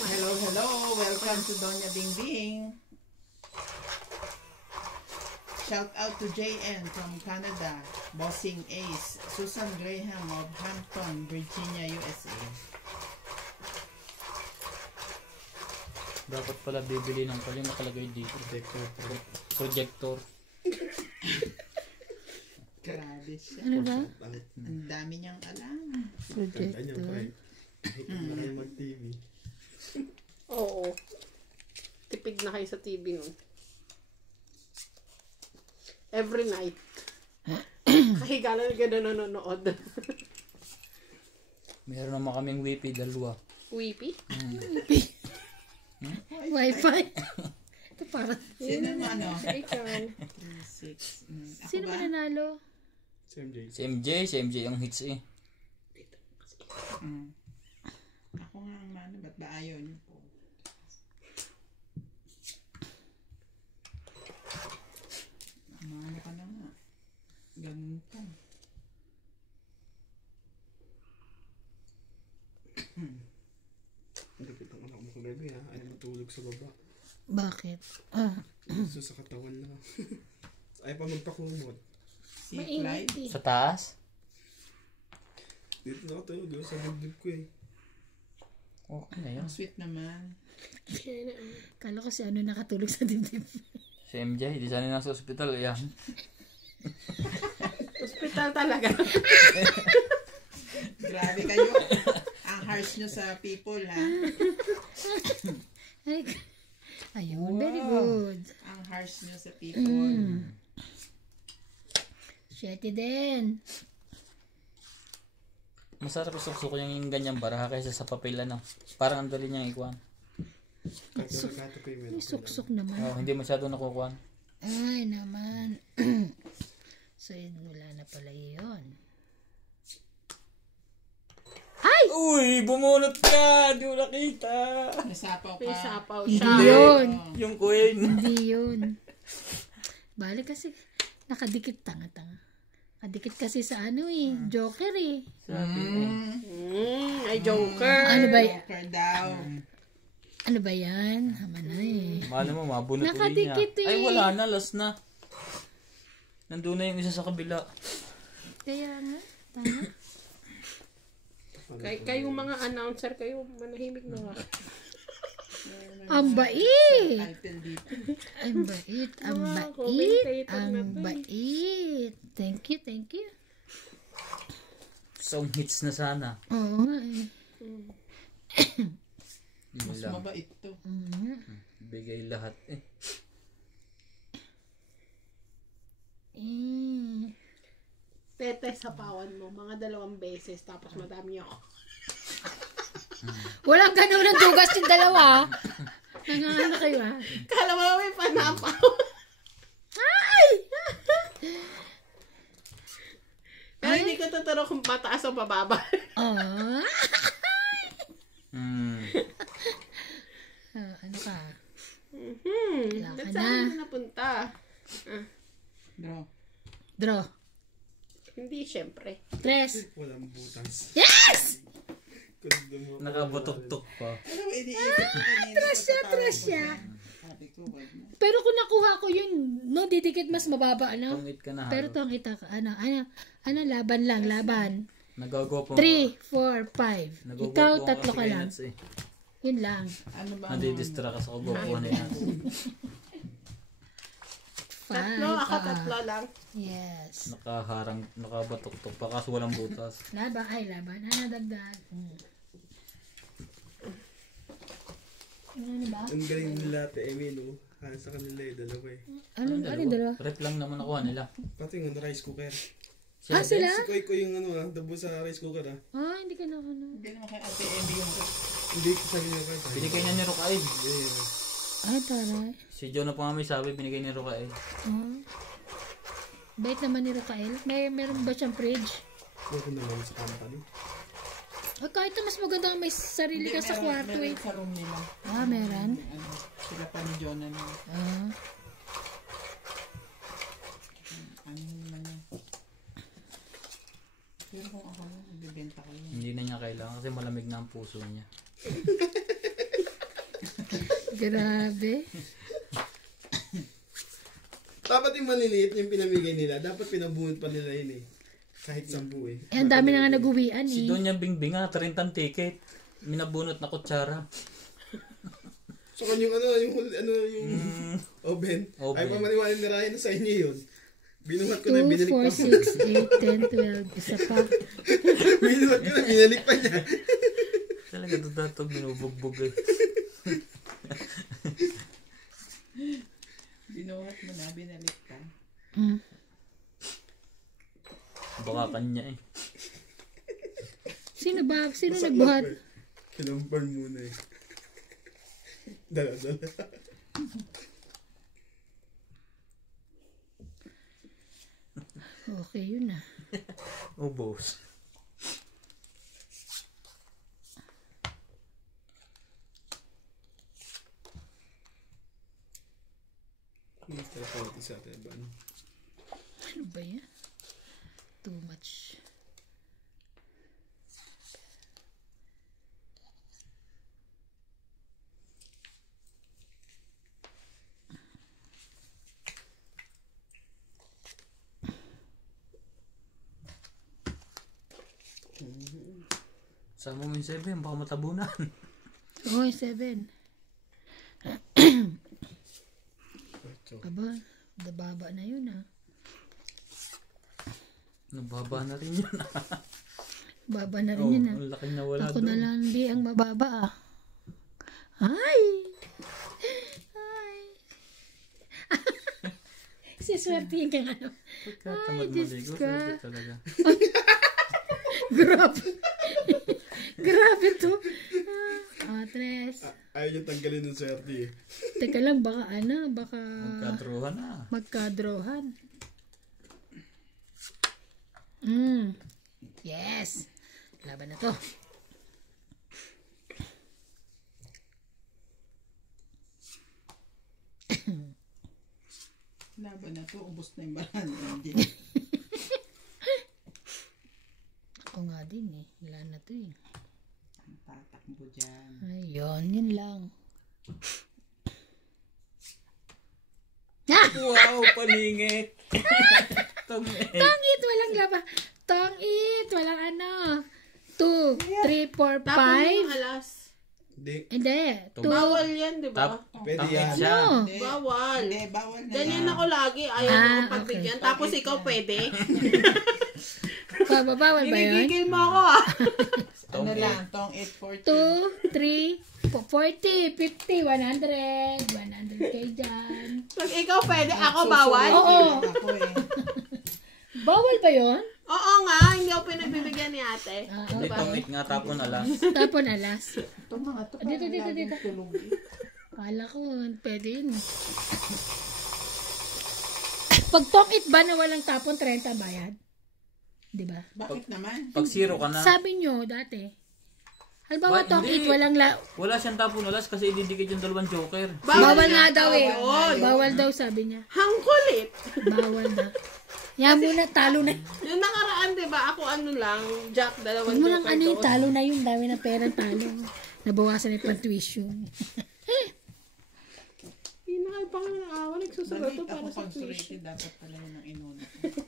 Hello, hello. Welcome to Doña Bing Bing. Shout out to JN from Canada, Bossing Ace, Susan Graham of Hampton, Virginia, USA. Dapat pala bibili ng pala nakalagay dito. Projector. Grabe siya. Ano ba? Ang dami niyang alam. Projector. Na kayo mag-TV. Oo. Tipid na kayo sa TV nun. Every night. Kahiga lang ka na nanonood. Meron naman kaming wifi, dalawa. Weepy? Wi-Fi. Ito parang... Sino mo ano? Ikaw. 6. Ako Sino ba? ba nanalo? Si MJ yung hits eh. Ako nga ang ano, ba't ba ayaw niyo po? Ano ka na nga? Ganun pa. Dapat ang anak mo kung gabi ha. Ayaw matulog sa baba. Bakit? So sa katawan na. Ayaw pa magpakumot. Si Mainit Clyde? eh. Sa taas? Dito nakatulog sa dibdib ko eh. Okay na yun. Ang sweet naman. Kala ko si ano nakatulog sa dibdib. Si MJ, di sana nasa ospital. Ayan. Hospital talaga. Grabe kayo. Ang harsh nyo sa people, ha? Ayun, very good. Ang harsh nyo sa people. Shitty din. Masarap isukso ko yung ganyang baraha kaysa sa papel ano. Parang ang dali niyang ikuhan. Kahit nagkato ko yung May suksok naman. Oh, hindi masyado nakukuhan. Ay, naman. So, yun, wala na pala yun. Ay! Uy, bumunot ka! Di mo nakita. Nasapaw ka. May sapaw Hindi siya. yun. Yung coin. Hindi yun. Balik kasi, nakadikit tanga-tanga. Nakadikit kasi sa ano eh, Joker eh. Ay, Joker. Ano ba Joker daw. Ano ba yan? Hama na eh. Mano mo, mabunot uli niya. Nakadikit eh. Ay, wala na. Last na. Nandun na yung isa sa kabila. Kaya nga, tama. Kayong mga announcer, kayo manahimik na nga. Ang bait! Title dito. Ang bait, ang Mga bait, commentator ang na to eh. bait. Thank you, thank you. Song hits na sana. Oo nga eh. Yun Mas lang. mabait to. Bigay lahat eh. Tete sa pawan mo, mga 2 beses, tapos madami ako. Walang ganun ng dugas yung dalawa. Nangangano kayo ha? Kala mo may panapaw. Ay! Pero hindi ko tuturo kung pataas o pababa. Oh. Ano ka? Wala ka Ba't na. saan mo napunta? Draw. Draw. Hindi, syempre. 3. walang butas. Yes! Kundi mo. Nakabutok-tok pa. Ano ba iniisip ko kanina? Atras siya. Sabi ko, wag na. Pero kung nakuha ko yun, no, didikit mas mababa, ano? Pangit ka na Pero halo. tong ita, ano, laban lang, laban. Nagagawa po. 3, 4, 5. Nagagawa Ikaw, po 3 ka lang. Eh. Yun lang. Ano ba? Nadidistract ka sa kabukuhan na yan. 5. Tatlo, ako 3 lang. Yes. Nakaharang, nakabatok-tok pa kaso walang butas. Laban, ay, laban. Ano, dagdag? Ano ba? Ang galing nila Ate Emino. Halos sa kanila eh, dalawa eh. Ano dalawa? Rep lang naman nakuha nila. Pati yung rice cooker. Ah, sila? Si Koy ko yung ano dabo sa rice cooker ah. Ah, hindi ka na ako na. Hindi naman kay Ate Emmy yung Hindi ko sabi niya kahit. Binigay niya ni Rokael. Ay, taray. Si John na pa may sabi, binigay ni Rokael. Ah. Bait naman ni Rokael. Meron ba siyang fridge? Meron naman sa company. Ah, kahit na mas maganda may sarili ka sa kwarto eh. Sa room nila. Ah, meron? Ano, sila pa ni Jonah na. Ah. Ano naman yan. Pero kung ako, bibenta binibenta ko yun. Hindi na niya kailangan kasi malamig na ang puso niya. Grabe. Dapat yung maliliit yung pinamigay nila. Dapat pinabunot pa nila yun eh. Kahit 10 eh. Eh, ang dami na nga nag-uwian Si eh. Doña Bingbing nga, 30 ticket. Minabunot na kutsara. So kung yung yung oven. Ay pa maniwala ni Ryan na sa inyo yun. Binuhat ko na, 2, binalik 4, pa. 6, 8, 10, 12. Isa pa. Binuhat ko na, binalik pa niya. Talaga ito binubugbog eh. Binuhat mo na, binalik ka. Baka kanya eh. Sino ba? Sino Masak nagbuhat? lang, kinumpan muna eh. Dala-dala. Okay, yun na. Ubos. Magta-40 sa atin ba? Ano ba yan? Too much. Sama mo yung 7, baka matabunan. Oh, 7. Aba, nababa na yun ah. Nababa na rin yun. Baba na rin Oh, yun ah. ang laki na wala Ako doon. na lang hindi ang mababa ah. Ay! Ay! Siswertihin ka nga. Pagkatamad Ay, Diyos maligo, ka. sabi talaga. Grabe. Grabe to. Tres. Ayaw niya tanggalin ng swerte eh. Teka lang, baka baka Magkadruhan na. magkadrohan. Yes. Laban na to. Laban na to, ubos na yung balan. Ako nga din eh. Wala na to eh. Ang tatakbo dyan. Ayun, yun lang. Wow, paningit. Tungit. Tangit, walang laba. Tangit, walang ano. 2, 3, 4, Tapon yung 5. alas. Hindi. Hindi. 2. Bawal yan, di ba? Pwede Tangit yan. siya. No. Hindi, Bawal. Hindi, bawal na Ganyan yan. ako lagi. Ayaw Ah, mo pagbigyan. okay. Tapos ikaw pwede. Bawal ba yun? Ginigigil mo ako ah. Ano lang, tong 840. 2, 3, 40, 50, 100. 100k dyan. Pag ikaw pwede, ako bawal. Oo. Ako eh. Bawal ba yun? Oo nga, hindi ako pinagbibigyan ni ate. Hindi, tungit nga tapon alas. Tapon alas. Itong mga to, Dito, parang dito, laging dito. tulog eh. Kala ko, pwede yun. Pag tong-it ba na walang tapon, 30 bayad? Di ba? Bakit naman? Pag zero ka na, Sabi nyo dati. Halimbawa, Ba, tong-it, hindi. walang wala siyang tapon alas kasi ididikit yung dalawang joker. Bawal nga daw eh. Bawal. Bawal daw sabi niya. Hang kulit. Bawal daw. Yan muna, talo na. Yung nakaraan, di ba? Ako ano lang, Jack, dalawang Huwag mo lang joker ano yung doon. talo na yun. Dami ng pera talo. Nabawasan yung pang-tuition. Hindi na kayo pang naawa. Nagsusulat to Balita para ko sa pag tuition. surete, dapat pala yun ang inuna ko.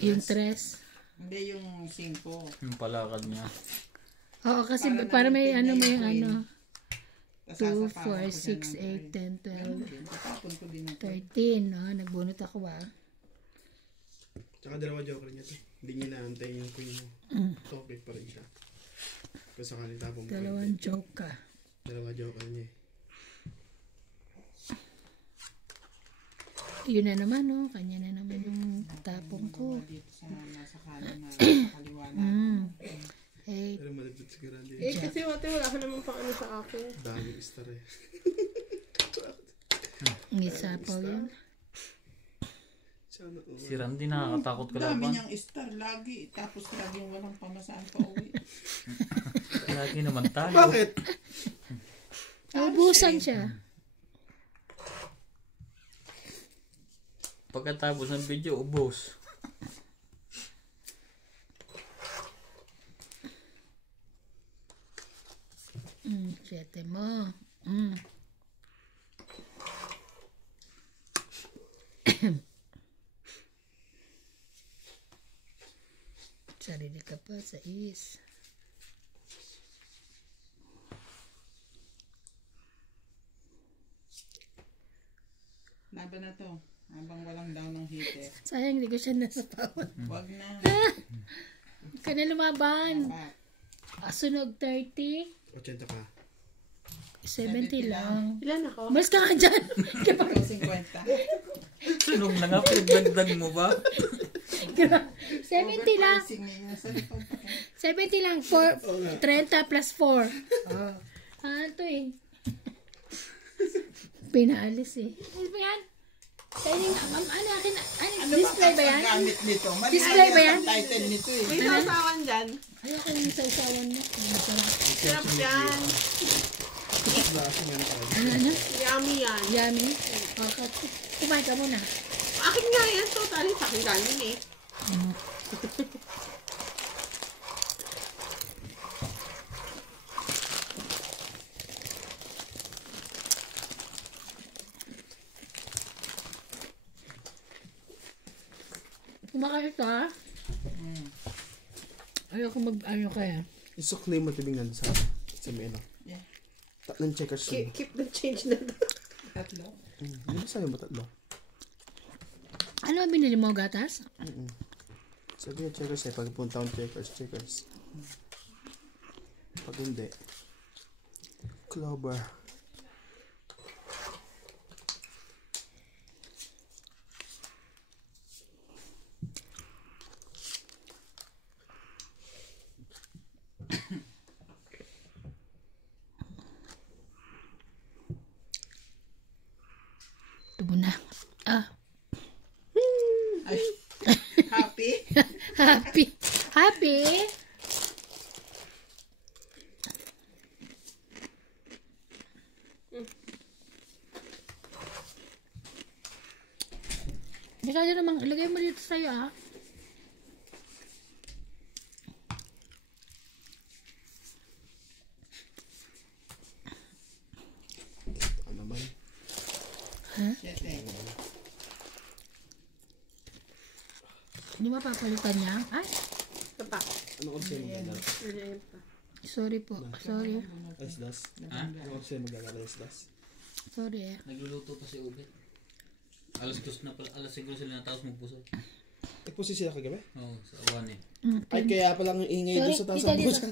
Yung tres. Hindi yung 5. Yung palakad niya. Oo, kasi para may ano, may ano. 2, 4, 6, 8, 10, 12, Tapon ko din ang 13. Oh, nagbunot ako ba? Tsaka dalawa joker niya to. Hindi niya naantay yung queen mo. Topic pa rin siya. Kung sakali tapong mo. Dalawang joke ka. Dalawa joker niya eh. Yun na naman, oh. Kanya na naman yung tapong ko. dito sa nasa kanan na sa kaliwa na. 8. Pero malapit siguro hindi. Eh, kasi wala ka naman pang ano sa akin. Daming star eh. Isa pa yun. Sana oh. Si Randy nakakatakot ka Dami laban. niyang star lagi. Tapos laging walang pamasahan pa uwi. Lagi naman tayo. Bakit? Naubusan siya. Pagkatapos ng video, ubos. 7 mo. Sarili ka pa sa is. Laban na to. Habang walang down ng heater. Sayang, hindi ko siya nasa power. Wag na. Huwag ka na lumaban. Dapat. Sunog 30. 80 ka. 70 lang. Ilan ako? Mas ka nga dyan. Ikaw 50. Sunog na nga, pinagdagdag mo ba? 70 lang. Overpricing na yun. Sa likod pa kayo. 70 lang. 30 plus 4. Ito eh. Pinaalis eh. Ano ba yan? Ano Display ba yan? Gamit nito. Display ba yan? Title nito eh. May sausawan dyan. Ayoko yung sausawan mo. Sarap yan. Ano? Yummy yan. Yummy? Kumain ka muna. Akin nga yan. Totally sa akin galing eh. Kumakain ka? Ayoko ano kaya. Isukli mo tibingan sa may ano. Yeah. Tatlong checkers yun. Keep the change na to. Tatlo. Hindi ba sabi mo tatlo? Ano ang binili mo, gatas? Sabi nga checkers eh. Pag punta akong checkers. Pag hindi. Clover. Tubo na. Ay. Happy? Happy. Happy? Hindi ka naman, ilagay mo dito sa'yo Ano naman? Siyete. Hindi mapapalitan niya? Ay, Ito pa. Ano kasi maglalaro? Ayan pa. sorry po. Sorry. Alas-das? Ha? Ano kasi maglalaro alas-das? Sorry eh. Nagluluto pa si Ubet. Alas 2 na pala, alas 5 sila natapos magpusol. Nagpusi sila kagabi? Oo, sa awan eh. Ay, kaya palang ingay doon sa taas Sorry, ng busa.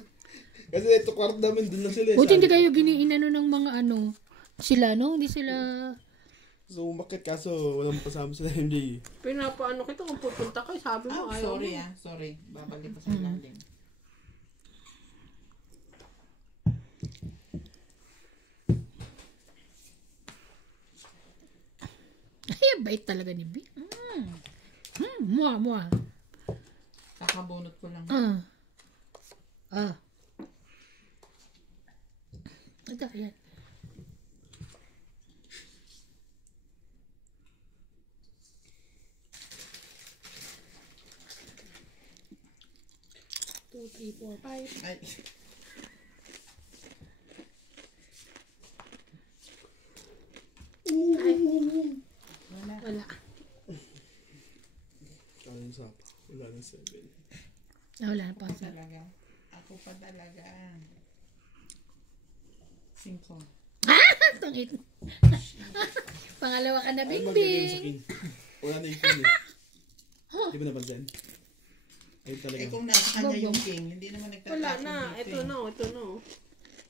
Kasi ito kwarto namin doon lang sila. Buti hindi kayo giniinano ng mga sila, no? Hindi sila... So, umakit kaso walang pasama sila MJ. Pinapaano kita kung pupunta ka. Sabi mo ayaw Sorry mo. Sorry. Babalik ko sa ilalim. Ay, bait talaga ni B. Mua. Kakabunot ko lang. Ito, yan. Two, three, four, five. Ay. Wala. Kaya yung sapa. Wala ng 7. Wala na pa. Talaga. Ako pa talaga. 5. Tungit. Pangalawa ka na, Ay, Bing maglagay mo sa Bing. king. Wala na yung king eh. Di ba napansin? Ayun talaga. Eh kung nasa kanya yung king, hindi naman nagtatapos Wala na. dito Ito no. Ito no.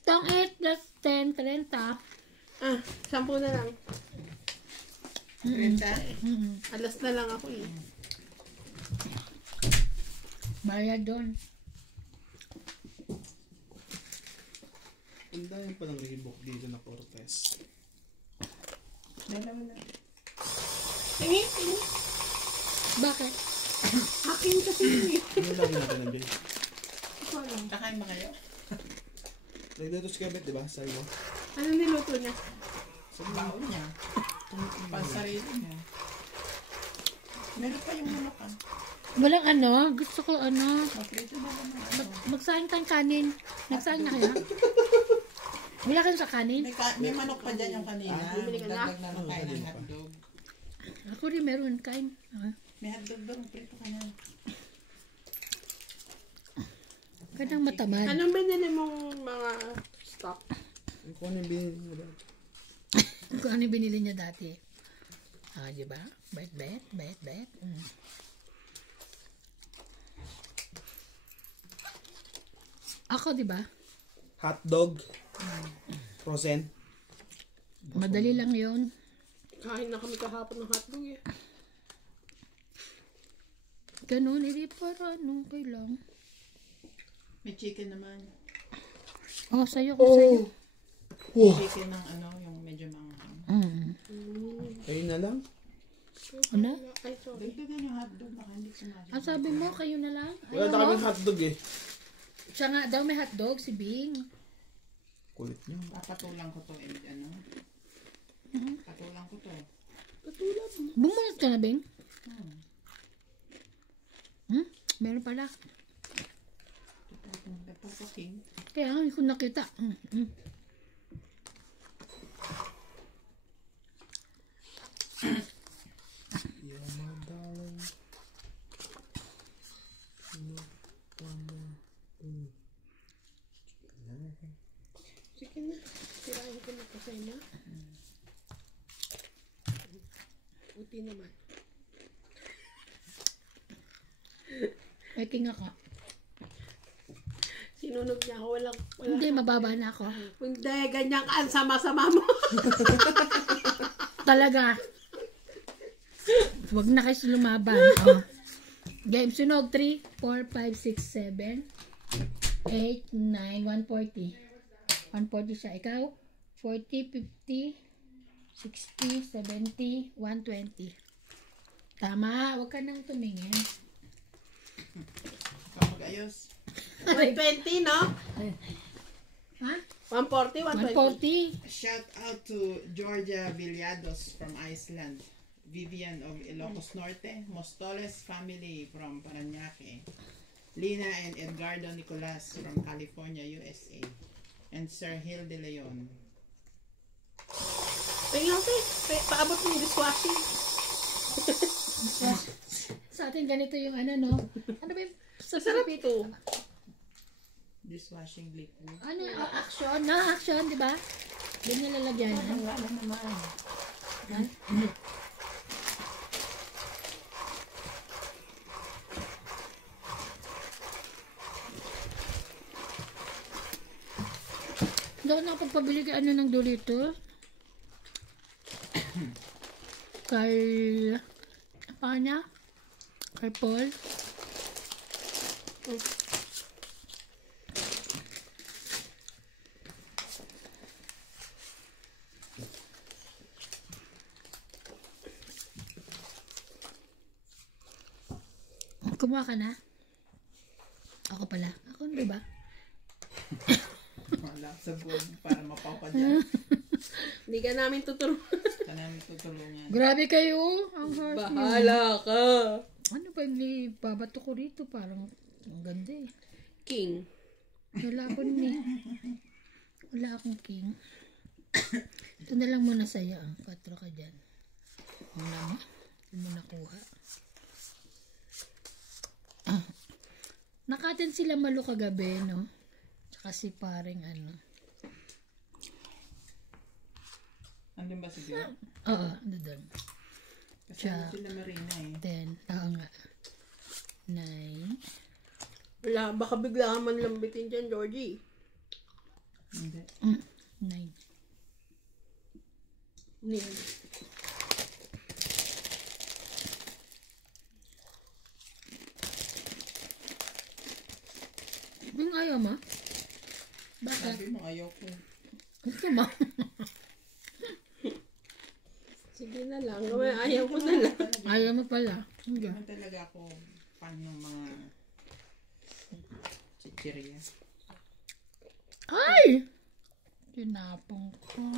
Tong 8 plus 10, 30. 10 na lang. 30? Alas na lang ako eh. Bayad doon. Ang dami palang Reebok dito na Cortez. Dalawa na. Bakit? Akin kasi eh. Ano lang natin MJ? Kakain ba kayo? Nagdatos ka bet, di ba? Sabi mo? Ano niluto niya? Sa baon niya. Pansarili niya. Meron pa yung manok Walang gusto ko Maprito ba naman magsaing tayong kanin. Nagsaing na kaya? Wala kayo sa kanin? May manok pa dyan yung kanina. bumili ka na? Dagdag na lang tayo ng hotdog. Ako rin meron kain. Ah. May hotdog doon. Prito ka na. Kanang matamad. Anong binili mong mga stock? Kung ano yung binili mo dati? Kung ano yung binili niya dati. Ah, di ba? Bet. Mm. Ako, di ba? Hotdog. Frozen. Madali lang yon. Kain na kami kahapon ng hotdog eh. Ganun, hindi para okay lang. May chicken naman. Oh, sa'yo ko sa'yo. Wow. Chicken ng yung medyo manghang. Mm. Ayun na lang. Ano? Ay, sorry. Dagdagan yung hotdog. Baka hindi sumasya. Ang sabi mo, kayo na lang? Wala na kaming hotdog eh. Siya nga daw may hotdog, si Bing. Kulit niyo. Papatulang ko to. Patulang ko to. Bumunot ka na, Bing? Meron pala. Pepper ko king. Kaya hindi ko nakita. Sige na. Sirain ko na kasi na. Buti naman. May kinga ka. Sinunog niya ako. Wala. Hindi, mababa na ako. Hindi, ganyan ka. Ang sama-sama mo. Talaga. Huwag na kayo lumaban. Oh. Game, sunog. 3, 4, 5, 6, 7, 8, 9, 140. 140 siya. Ikaw? 40, 50, 60, 70, 120. Tama. Huwag ka nang tumingin. Ikaw mag-ayos. 120, no? Ha? 140, 120. 140. Shout out to Georgia Villados from Iceland. Vivian of Ilocos Norte. Mostoles family from Parañaque. Lina and Edgardo Nicolas from California, USA. And Sir Hill de Leon. Tingnan ko paabot mo yung dishwashing. Sa atin ganito yung no? Ano ba yung Sarap ito. Dishwashing liquid. Ano yung action? Na-action, di ba? Doon na lalagyan. Wala naman. Hindi ako nakapagpabili kay ng Doritos. Kay... Apa niya? Kay Paul. Kumuha ka na? Ako pala. Ako, di ba? Wala sa buwan para mapaw ka dyan. Hindi ka namin tutulungan. Ka namin tutulungan. Grabe kayo. Ang harsh niyo. Bahala ka. Ano ba yung babato ko rito? Parang ang ganda eh. King. Wala akong wala akong king. Ito na lang muna sa'yo. 4 ka dyan. Wala mo. Hindi mo nakuha. Nakatin sila Malo kagabi, no? Tsaka si paring Andun ba si Dio? Oo, ano doon. Kasi Siya. sila Marina eh. 10. Oo nga. 9. Wala, baka bigla ka man lambitin dyan, Georgie. Hindi. 9. Nil. Yung ayaw mo? Bakit? Sabi mo ayaw ko. Gusto mo? Sige na lang. Ayaw ko na lang. Ayaw mo pala. Hindi. Naman talaga ako fan ng mga chichirya. Ay! Tinapong ko.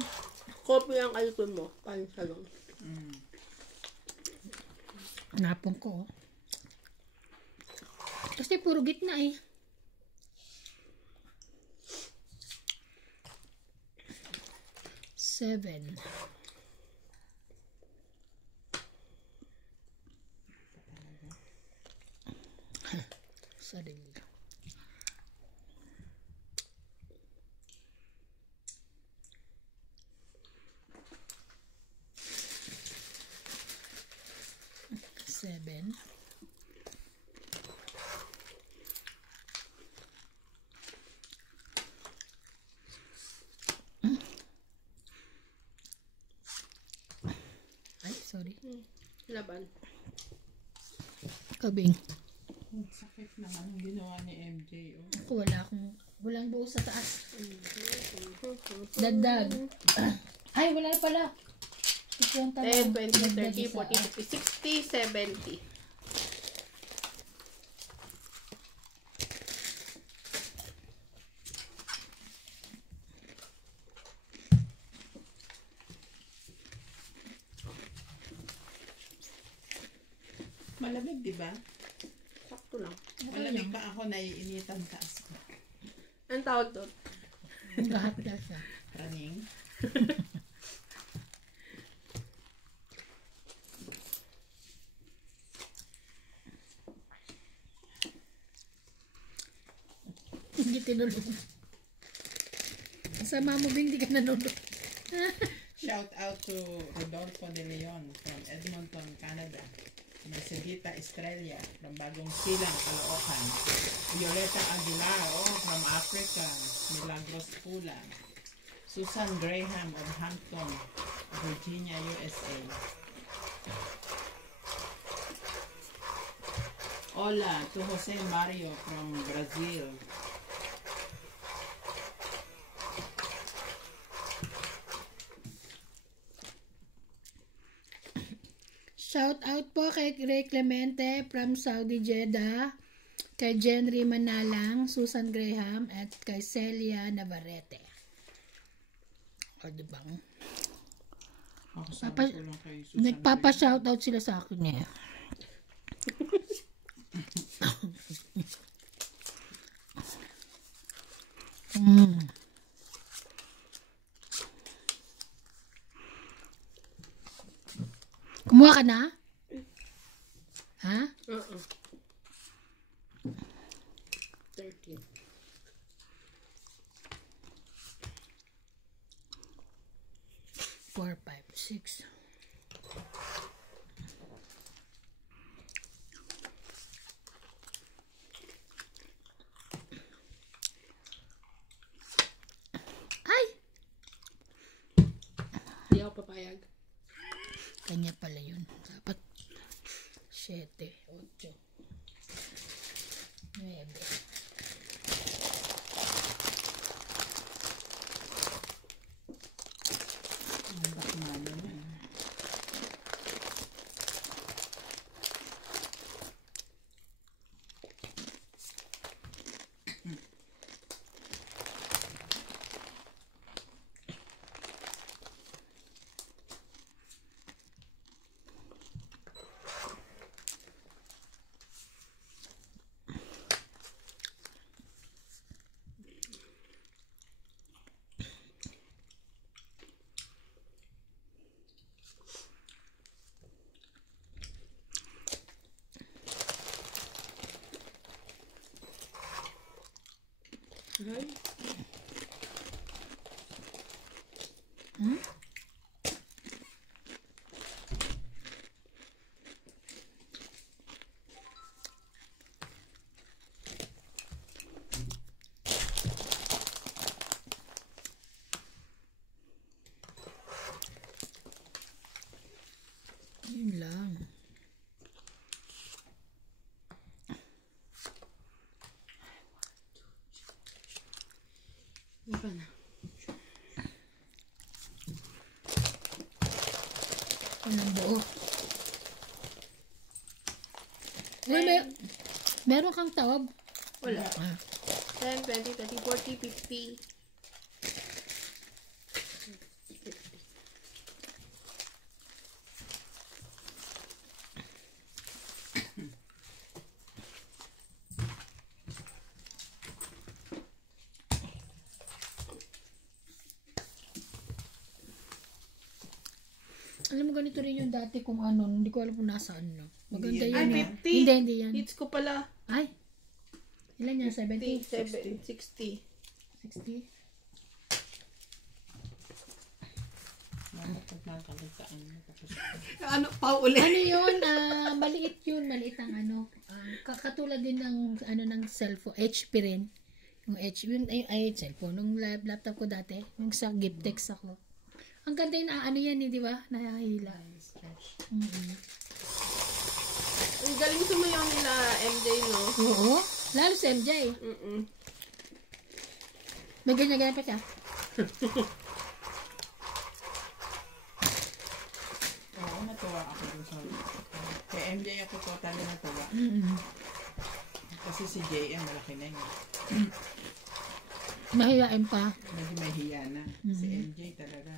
Kopi ang alcohol mo. Pansalong. Tinapong ko. Kasi puro gitna eh. 7. Sarili. Seven. Ay, sorry. Laban. Kabing. Ang sakit naman ang ginawa ni MJ. Oh. Ako walang buo sa taas. Dagdag. Ay, wala na pala. 10, 20, 30, 40, 50, 60, 70. Malamig, di ba? Sakto lang. Malamig pa ako, naiinitan taas ko. Anong tawag doon? Lahat na siya. Running. Hindi tinulog. Sama mo, Bing, hindi ka nanonood. Shout out to Rodolfo De Leon from Edmonton, Canada. Mercedita Estrella from Bagong Silang, Caloocan. Violeta Aguilar, from Africa. Milagros Pula. Susan Graham of Hampton, Virginia, USA. Hola to Jose Mario from Brazil. Shout out po kay Ray Clemente from Saudi Jeddah, kay Jenry Manalang, Susan Graham, at kay Celia Navarrete. O, diba? Ako sabi ko lang kay Susan Nagpapa-shout out sila sa akin eh. Kumuha ka na? Ha? 13. Four, five, six. Ay! Hindi ako papayag. Kanya pala yun. Dapat 7, 8, 9. Ang bakmano yan. Ay. Yun lang. Iba na. Walang buo. Uy, meron kang tawag? Wala. Ah, 10, 20, 30, 40, 50. Alam mo, ganito rin yung dati kung ano, hindi ko alam kung nasaan, no? Maganda Hindi yun. Ay, yan. eh. 50. Hindi yan. Hits ko pala. Ay, ilan yan? 70? 60. 60? Nakakalitaan mo. Tapos, Ano pa uli? Ano yun? Maliit yun. Maliit ang ano. Katulad din ng ano ng cellphone. HP rin. Yung HP, ay cellphone. Nung laptop ko dati. Yung sa Giptex ako. Ang ganda yun. Ano yan eh, di ba? Nahahila. stretch. Ang galing sumayaw nila MJ, no? Oo. Lalo si MJ. May ganyan-ganyan pa siya. Oo, natuwa ako dun sa... Kay MJ ako totally natuwa. Kasi si JM malaki na yun. Mahihain pa. Medyo mahihiya na. Si MJ talaga.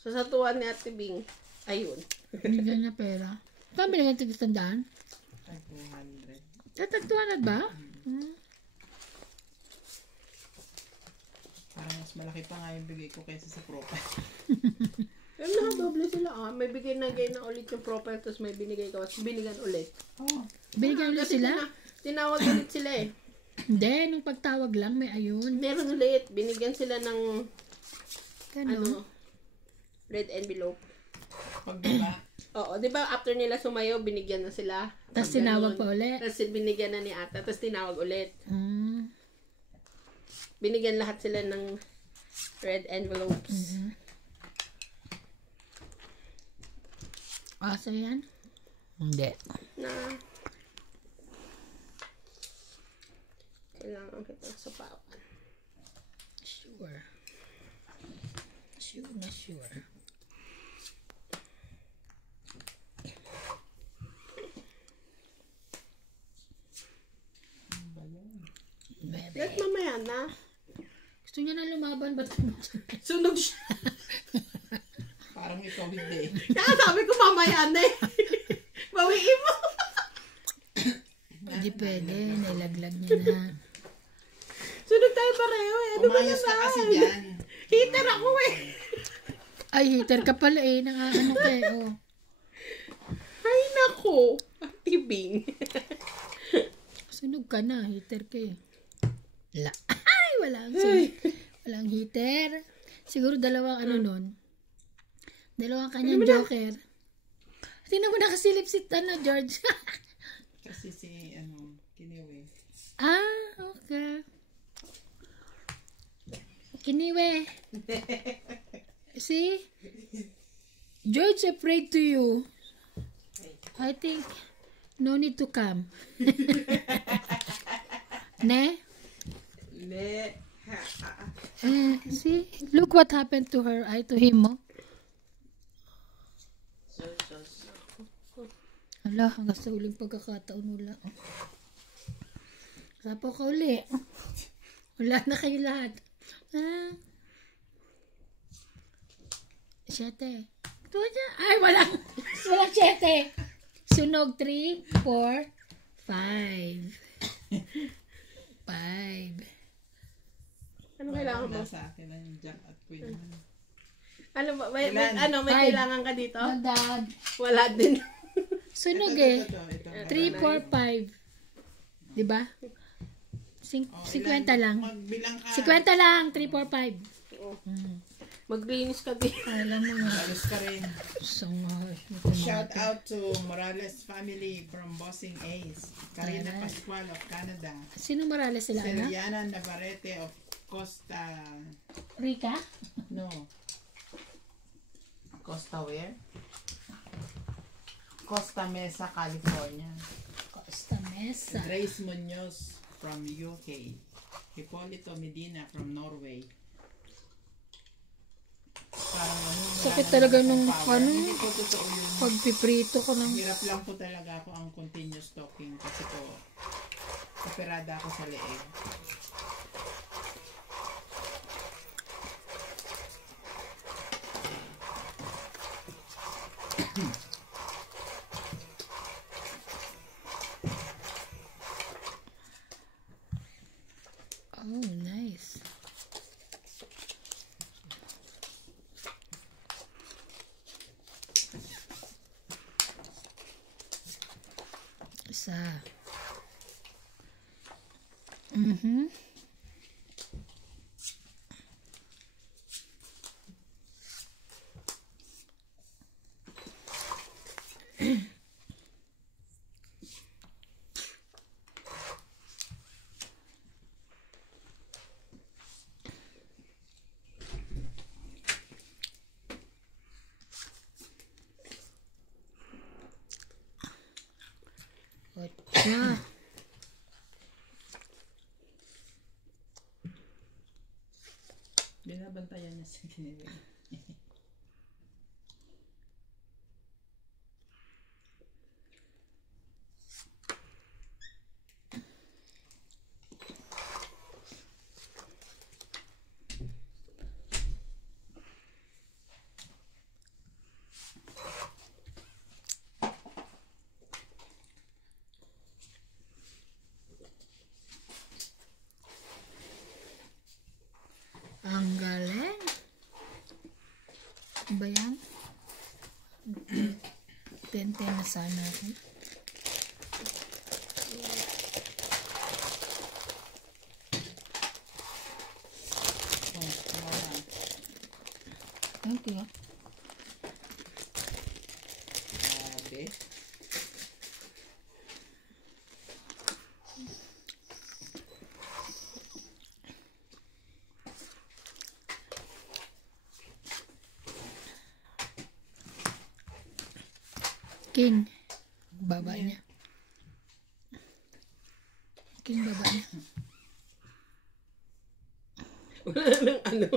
So, sa tuwa ni Ate Bing, ayun. Binigyan niya pera. Saan binigyan ito tandaan? Ay, 200. Tatagtuanad ba? Parang mas malaki pa nga yung bigay ko kaysa sa profile. Pero nakadoble sila, May bigay na ulit yung profile, tapos may binigay ka, tapos binigyan ulit. Oo. Binigyan ulit Kasi sila? tinawag ulit sila eh. Hindi, nung pagtawag lang may ayun. Meron ulit. Binigyan sila ng, Ano? red envelope. Pag diba, Oo, di ba after nila sumayo, binigyan na sila. Tapos Pag tinawag ganun. pa ulit. Tapos binigyan na ni Ata, tapos tinawag ulit. Mm. Binigyan lahat sila ng red envelopes. Asa yan? Hindi. Na kailangan kita sa pawan. Sure. Sure na sure. Bebe. Let mamaya na. Gusto niya na lumaban, ba't Sunog siya. parang ikaw hindi. Kaya sabi ko mamaya na eh. Bawiin mo. Hindi pwede, nilaglag niya na. Sunog tayo pareho eh. Ano ba Umayos ka naman? kasi dyan. Heater ako eh. Ay, heater ka pala eh, ano ka eh, oh. Ay nako. Tibing. Sunog ka na, heater ka eh. Ay, walang sunog. Walang heater. Siguro dalawang ano nun. Dalawang kanyang joker. Tingnan mo nakasilip si George. Kasi si, Kiniwe. Okay. Kiniwe. See? George afraid to you. I think no need to come. Ne? See? Look what happened to her. To him, oh. Ala, hanggang sa uling pagkakataon wala. Oh. Sapo ka uli. Wala na kayo lahat. Siyete. Ay, walang 7. Sunog 3, 4, 5. 5. Ano kailangan mo? Sa akin na yung Jack at Queen. Ano ba? May Ilan? may kailangan ka dito? Dagdag. Wala din. Sunog eh. Ito. 3, 4, 5. Diba? 50 lang. Magbilang ka. 50 lang. 3, 4, 5. Maglinis ka din. Alam mo nga. Alis ka rin. Sangal. Shout out to Morales family from Bossing Ace. Karina Pascual of Canada. Sino Morales sila, ano? Celiana Navarrete of Costa... Rica? No. Costa where? Costa Mesa, California. Costa Mesa. Grace Munoz from UK. Hipolito Medina from Norway. Parang Sakit talaga nung Hindi po totoo yun. pagpiprito ko ng... Hirap lang po talaga ako ang continuous talking kasi po operada ako sa leeg. Oh, nice. Ah, Binabantayan niya si Kinibig. ang galing. Ano ba yan? 10-10 na sana ako. Thank you. Grabe. King. Baba niya. King baba niya. Wala nang ano.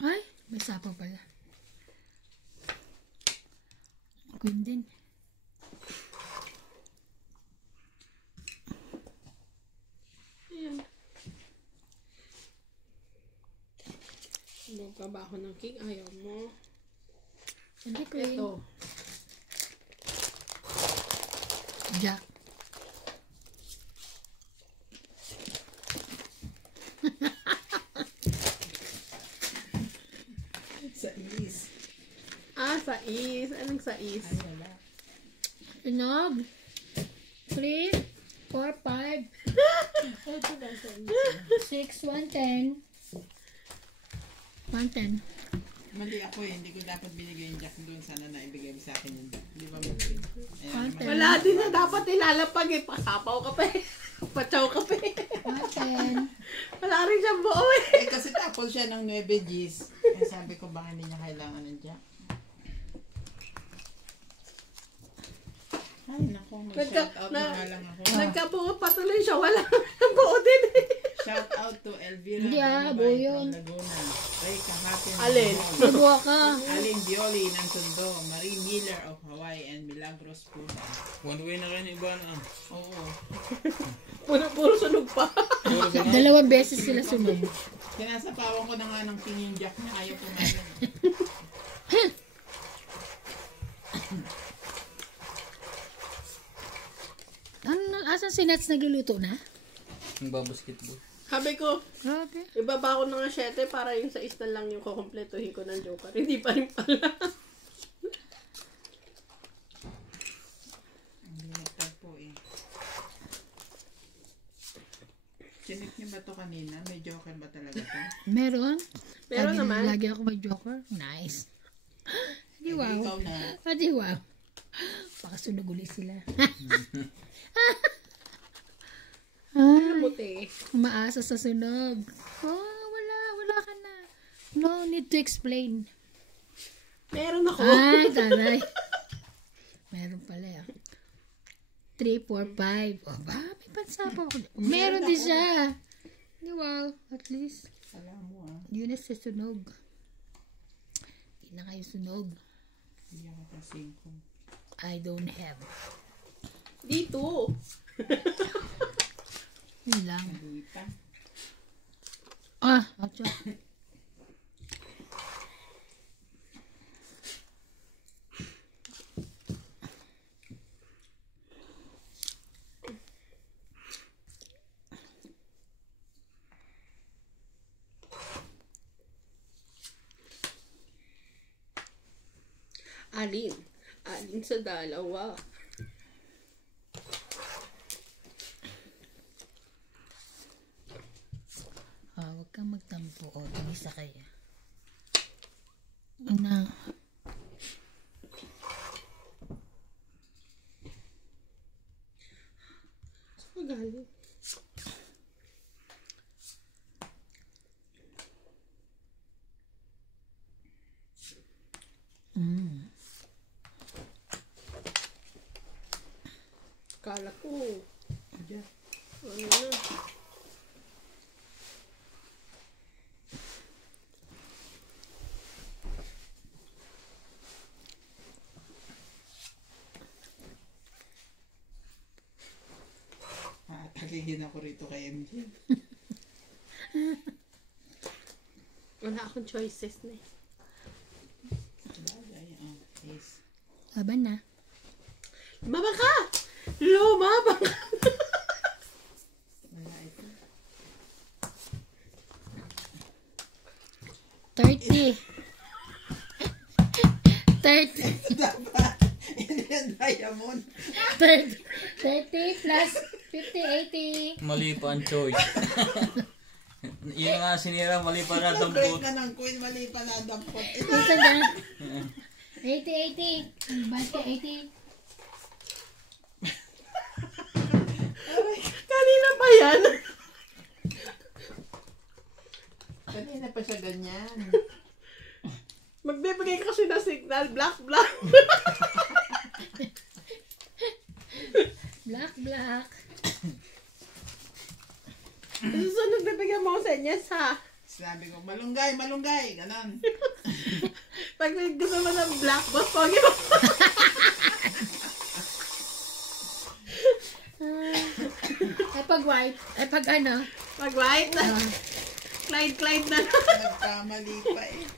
Ay, may sapaw pala. Queen din. Ayan. Magpaba ako ng king. Ayaw mo. Hindi, Queen. Ito. Jack. Sa is. Sais. Anong sais? Ay, wala. Inog. 3, 4, 5, 6, 110. 110. Mali ako eh. Hindi ko dapat binigay yung jack doon. Sana na ibigay mo sa akin yung jack. Di ba mo? Ayan, Content. Wala din na dapat ilalapag eh. Pasapaw ka pa eh. Pachaw ka pa eh. 110. Wala rin siyang buo eh. eh, kasi tapos siya ng 9 Gs. Eh, sabi ko baka hindi niya kailangan ng jack. Ay, naku. Mag-shoutout na nga lang ako. Nagkabuo pa tuloy siya. Wala nang buo din eh. Shout out to Elvira Hindi, Gumabay buo yun. from Laguna. Ray Kahapin. Alin? Nabuha ka. Aling Dioli ng Tondo. Marie Miller of Hawaii and Milagros Puna. One way na rin iba na. Oo. Puro sunog pa. Dalawang beses sila sunog. Sinasapawan ko na nga ng king yung jack niya. Ayaw pumalan. Asan si Nats nagluluto na? Yung basketball. Sabi ko, Grabe. ibaba ko na nga 7 para yung 6 na lang yung kukumpletuhin ko ng Joker. Hindi pa rin pala. Hindi nagtagpo eh. Sinip niyo ba to kanina? May joker ba talaga to? Meron? Meron naman. Lagi ako may joker. Nice. Adi wow. Ikaw na. Adi wow. Baka sunog ulit sila. Buti. Umaasa sa sunog. Oh, wala ka na. No need to explain. Meron ako. Ay, taray. Meron pala yan. 3, 4, 5. Oh, ba? May pansapaw ako. Meron din siya. Di wow. At least, Alam mo ah. yun na sa sunog. Hindi na kayo sunog. Hindi ako kasing ko. I don't have. Dito. Yun lang. Naguita. Ah, atyo. Alin. Alin sa dalawa. Ah, huwag kang magtampo. O, tumisa kaya. Una. Saan ka galing? Pakingin ako rito kay MJ. Wala akong choices na eh. Bagay, yes. Laban na. Lumaba ka! Lumaba ka! Wala ito. 30. 30. Dapat. Indian diamond. 30 plus 50, 80. Mali pa ang choice. Yun nga sinira, mali pa na Break dampot. na ng queen, mali pa na dampot. Isa na. 80, 80. Basta 80. Kanina pa yan. Kanina pa siya ganyan. Magbibigay kasi na signal. Black, black. Black, black. Susunod bibigyan mo ako sa inyo ha. Sabi ko, malunggay, malunggay. Ganon. Pag may gusto mo ng black, boss, pogi mo. Ay pag white. Ay pag ano. Pag white na. Clyde na. Nagkamali pa eh.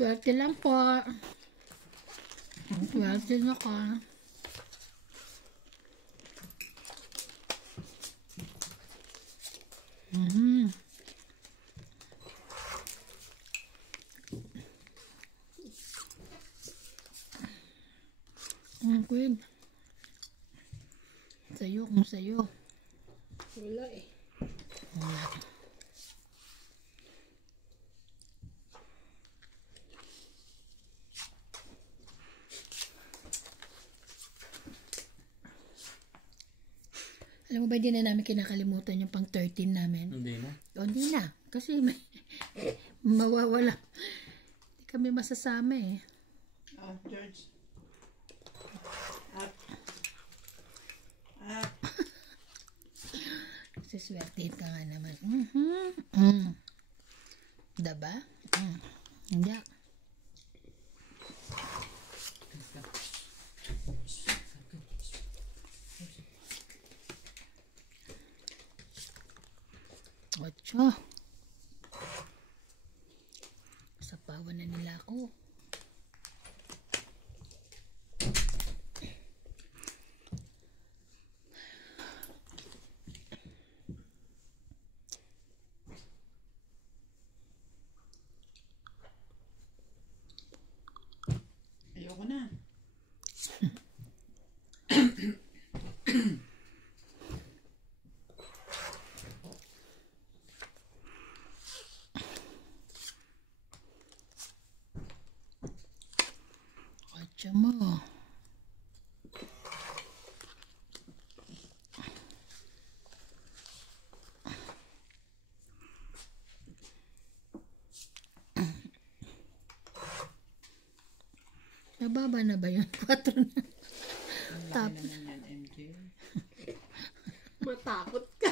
Swerte lang po. Swerte na ka. Mhm. Queen. Sa'yo, kung sa'yo. Wala eh. Wala. Alam mo ba, di na namin kinakalimutan yung pang 13 namin? Hindi na. O, hindi na. Kasi may mawawala. Hindi kami masasama eh. Oh, George. Up. Up. Siswertein ka nga naman. Diba? Hindi. Ocho. Sapawan na nila ako. Ayoko na. Ocho mo. Nababa na ba yun? 4 na. Ang laki naman yan, MJ. Matakot ka.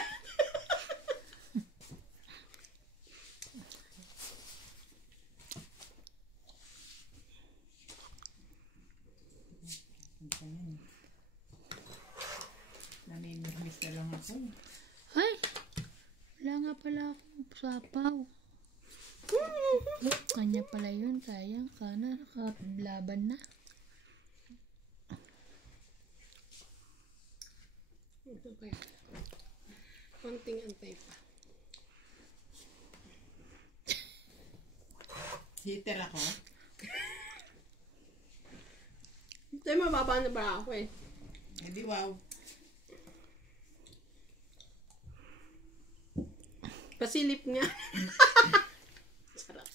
Namimiss na lang ako. Ay! Wala nga pala akong sapaw. Kanya pala yun. Sayang. Sana nakablaban na. Ito kaya. Konting antay pa. Heater ako. Ito yung mababa na ba ako eh. Hindi wow. Pasilip nga. Sarap.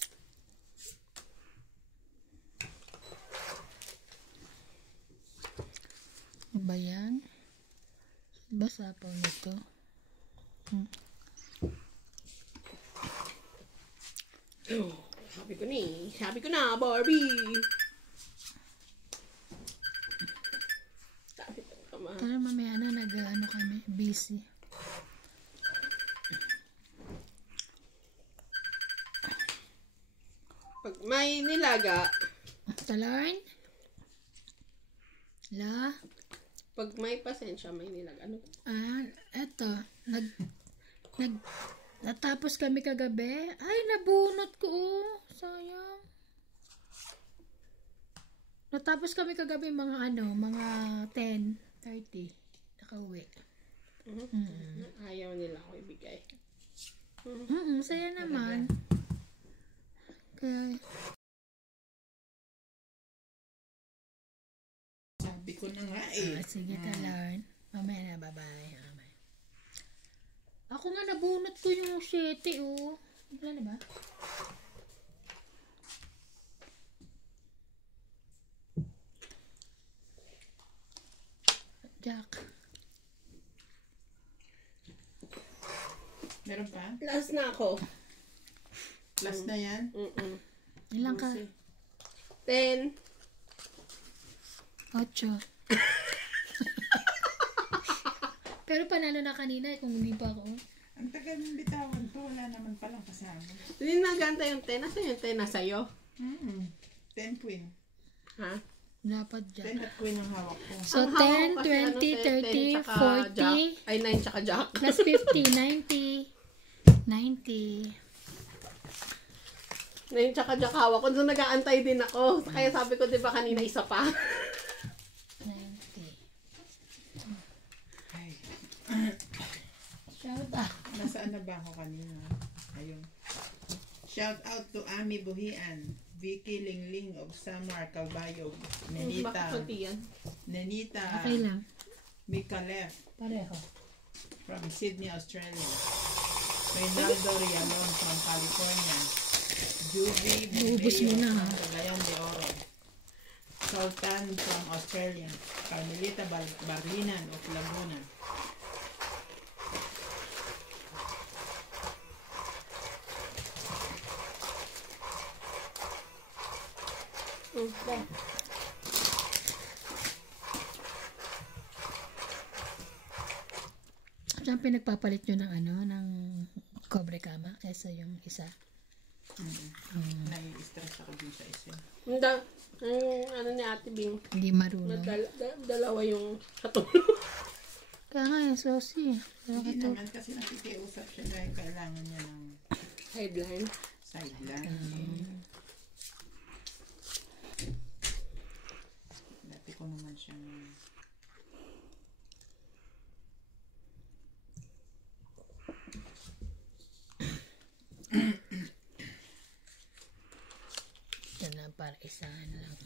Ano ba yan? Ba sapaw nito? Oh, sabi ko ni. Sabi ko na, Barbie. Sabi ko na, ma. Tara mamaya na nag-ano kami. Busy. Pag may nilaga, Talarn? La? pag may pasensya, may nilaga. Ano? Eto. Natapos kami kagabi. Ay, nabunot ko. Sayang. Natapos kami kagabi mga 10:30. Nakauwi. Ayaw nila ako ibigay. Saya naman. Okay. Sabi ko na nga eh. Sige, Talarn. Mamaya na, bye-bye. Bye. Ako nga nabunot ko yung 7, oh. Wala na ba? Jack. Meron pa? Last na ako. Last na yan? Ilang ka? 10. 8. Pero panalo na kanina kung hindi pa ako. Ang tagal ng bitawan to. Wala naman palang kasama. Hindi naganta yung 10. Nasaan yung 10? Nasa'yo? 10 queen. Ha? Dapat Jack. 10 at queen ang hawak ko. So, Ang hawak 10, ko kasi 20, 10 tsaka 30, Jack. 40, Ay, 9 tsaka Jack. plus 50, 90. 90. 9 tsaka Jack hawak ko. So, nag-aantay din ako. Kaya sabi ko, di ba kanina isa pa? 90. Ay, Shout out. nasaan na ba ako kanina? Ayun. Shout out to Ami Buhian, Vicky Lingling of Samar, Calbayog, Bakit konti yan? Nenita Okay lang. Mikalef Pareho. from Sydney, Australia, Reynaldo Rialon from California, Juvie Naubos mo na, ha? from Cagayan de Oro, Sultan from Australia, Carmelita Barlinan of Laguna, Saan pinagpapalit nyo ng ng cobre kama kaysa yung isa? nai-stress ako din sa isa. Ano ni Ate Bing, Hindi marunong. dalawa yung katulog. Kaya nga yung saucy. Hindi naman kasi nakikiusap siya dahil kailangan niya ng Sideline. sideline. Dati ko naman siyang Ito na para isahan lang.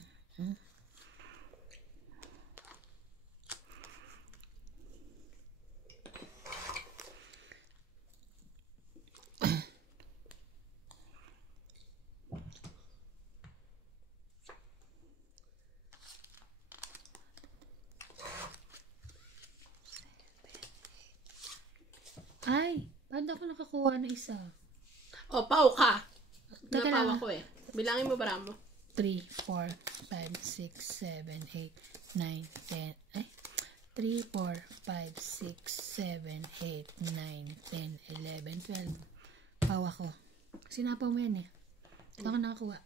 Ay, paano ako nakakuha ng isa? O, pau ka. Teka Napaw lang. ako eh. Bilangin mo ba mo? 3, 4, 5, 6, 7, 8, 9, 10. Ay, 3, 4, 5, 6, 7, 8, 9, 10, 11, 12. Pawa ko. Sinapaw mo yan eh. Ito ako nakakuha.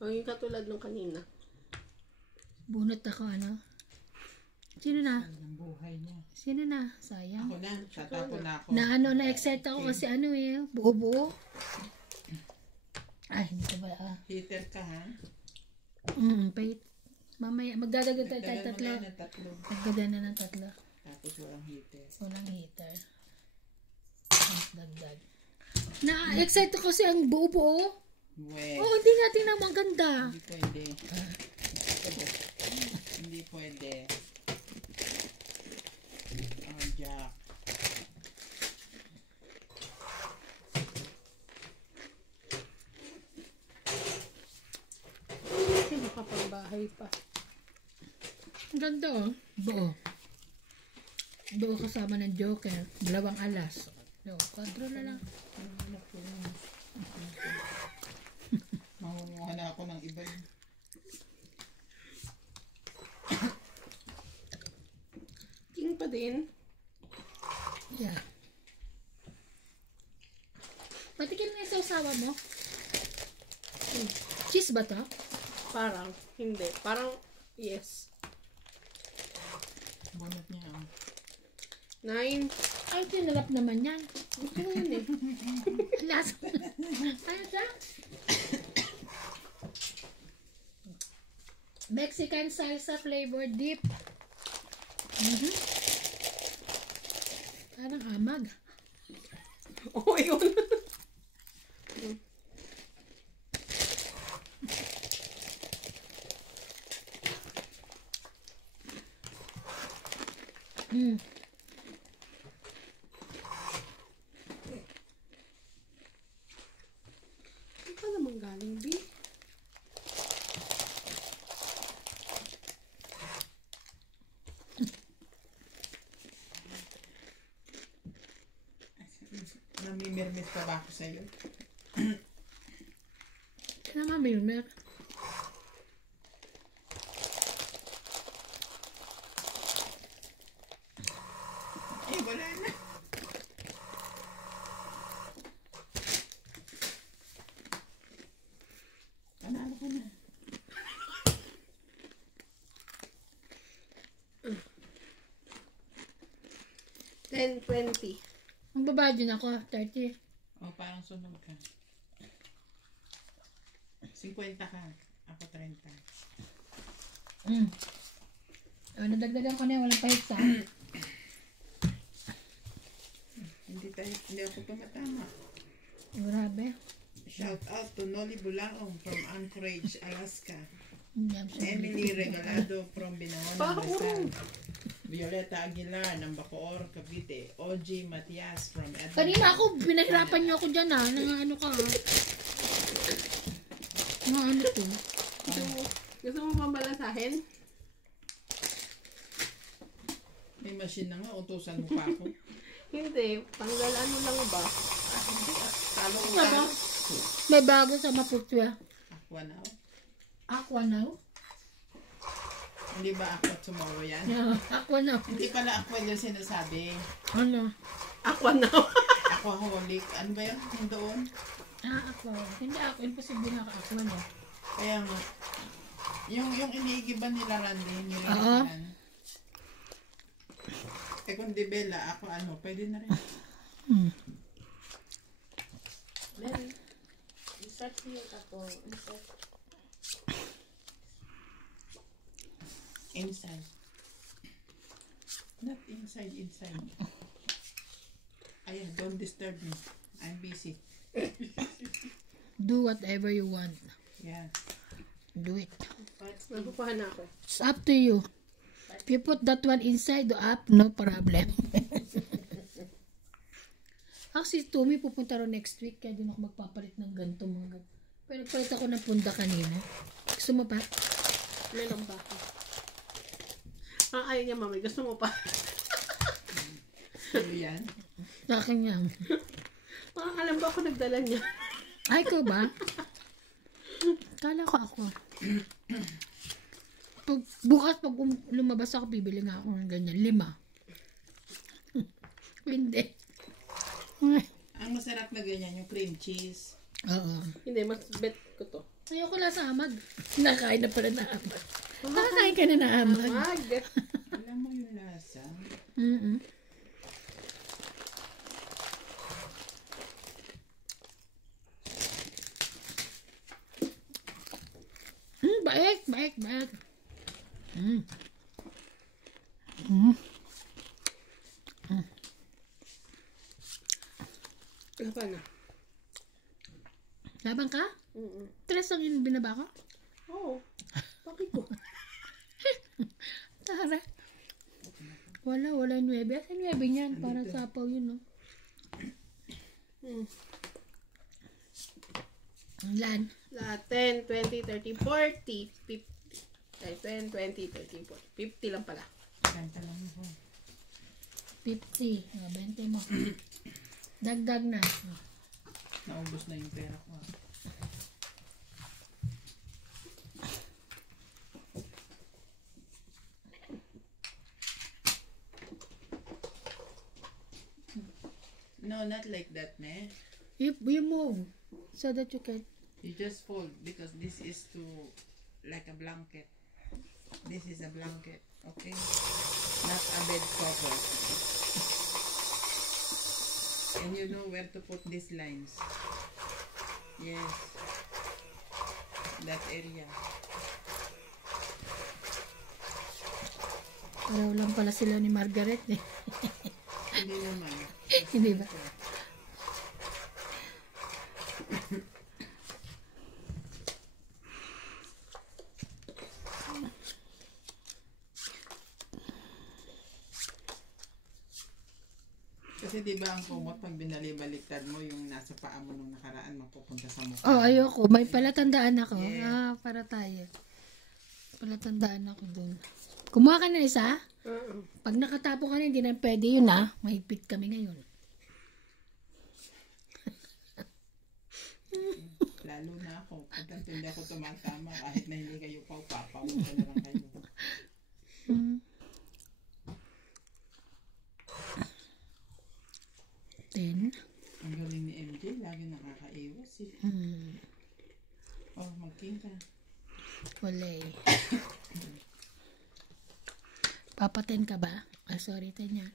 O, yung katulad nung kanina. Bunot ako Sino na? ang buhay niya. Sino na? Sayang. Ako na, tatapon na ako. Na-excite ako kasi buo-buo. Ay, hindi ko ba, Heater ka ha? Pait. Mamaya, magdadagdag tayo Dagdagan mo tatlo. na ng tatlo. Dagdagan na ng tatlo. Tapos walang heater. Walang heater. Dagdag. Na-excite ako kasi ang buo-buo. We, Oh, hindi natin na maganda. hindi pwede. Hindi pwede. Oh, Jack. Nakapagbahay pa. Ang ganda Buo. Buo kasama ng Joker. 2 alas. 4 na lang. Mangunguha na ako ng iba. King pa din. Yeah. Patikin mo yung sausawa mo. Cheese ba to? Parang, hindi. Parang, yes. Bunot niya. 9. Ay, tinarap naman yan. Gusto ko yun eh. Lasa. Ano siya? Mexican salsa flavor dip. Parang amag. Oo, yun. Mm. Saan ka naman galing, B? Namimirmit pa ba ako sa'yo? Kaya nga, Milmer. Wala na. Panalo ko na. $10.20. Ang babayad din ako, 30. O, parang sunod ka. 50 ka. Ako 30. O, nadagdagan ko na yan, walang pahit sa. Hindi ako tumatama. Grabe. Shout out to Noli Bulaong from Anchorage, Alaska. Yan, Emily Regalado from Binangonan, Rizal. Violeta Aguilar ng Bacoor, Cavite. OG Matias from Edmonton. Kanina ako, pinahirapan niyo ako dyan ha. Nangano ka ha. Nangano to. Gusto mo pambalasahin? May machine na nga, utusan mo pa ako. Hindi. Tanggal ano lang ba? Talo ko Ano? talo. May bago sa Maputwa. Aqua now. Aqua now? Hindi ba aqua tomorrow yan? Yeah, aqua now. Hindi pala aqua yung sinasabi. Ano? Aqua now. Aquaholic. Ano ba yun? Yung doon? Aqua. Hindi ako. Imposible na aqua no. Kaya nga. Yung iniigiban nila Randy. Oo. Eh kung di Bella, ako ano, pwede na rin. Start niyo ako. Inside. Not inside, inside. Ayan, don't disturb me. I'm busy. Do whatever you want. Yeah. Do it. Napupahan na ako. It's up to you. If you put that one inside the app, no problem. Actually, Tommy pupunta rin next week, kaya doon ako magpapalit ng ganito mga ganito. Pero nagpalit ako ng punda kanina. Gusto mo pa? Meron ba ako? Ayaw niya, mami. Gusto mo pa? So yan. Sa akin yan. Alam ba ako nagdala niya? Ay, ko ba? Kala ko ako. Bukas pag lumabas ako, bibili nga ako ng ganyan. 5. Hindi. Ang masarap na ganyan, yung cream cheese. Oo. Hindi, mas bet ko to. Ayoko lang sa amag. Nakain na pala na amag. Nakakain ka na na amag. Mag! Alam mo yung lasa. Baik, baik, baik. Laban na. Laban ka? Tres lang yung binaba ko? Oo. Bakit ko? Tara. Wala yung 9. Asa 9 niyan? Parang sapaw yun, no? Lan. 10, 20, 30, 40, 50. Ay, 10, 20, 30, 40. 50 lang pala. Kanta lang ako. 50. 20 mo. Dagdag na. Naubos na yung pera ko. No, not like that, man. You move so that you can. You just fold because this is to like a blanket. This is a blanket, okay? Not a bed cover. And you know where to put these lines. Yes. That area. Paraw lang pala sila ni Margaret eh. Hindi naman. Hindi ba? Kasi di ba ang kumot pag binalibaliktad mo yung nasa paa mo nung nakaraan mapupunta sa mukha. Oh, ayoko. May palatandaan ako. Yeah. Para tayo. Palatandaan ako dun. Kumuha ka na isa? Pag nakatapo ka na, hindi na pwede yun Mahigpit kami ngayon. Lalo na ako. Pag hindi ako tumatama, kahit na hindi kayo papaw ka na lang kayo. Then, Ang galing ni MJ, lagi nakakaiwas eh. Oh, mag-king ka. wala eh. Papaten ka ba? Sorry, tanya.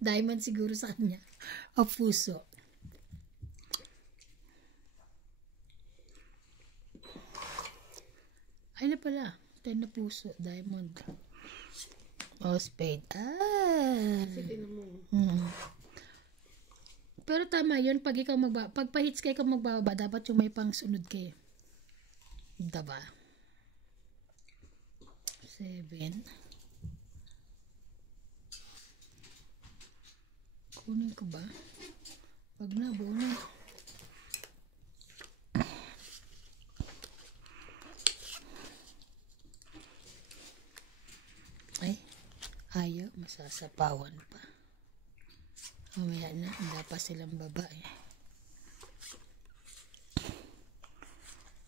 Diamond siguro sa kanya. O puso. Ay na pala. 10 na puso. Diamond. O spade. Pero tama yun. Pag ikaw pag pa-hits ka ikaw magbababa, dapat yung may pang sunod kayo. Diba? 7. Kunin ko ba? Wag na, buo na. Ay, ayaw, masasapawan pa. Mamaya na, wala pa silang babae.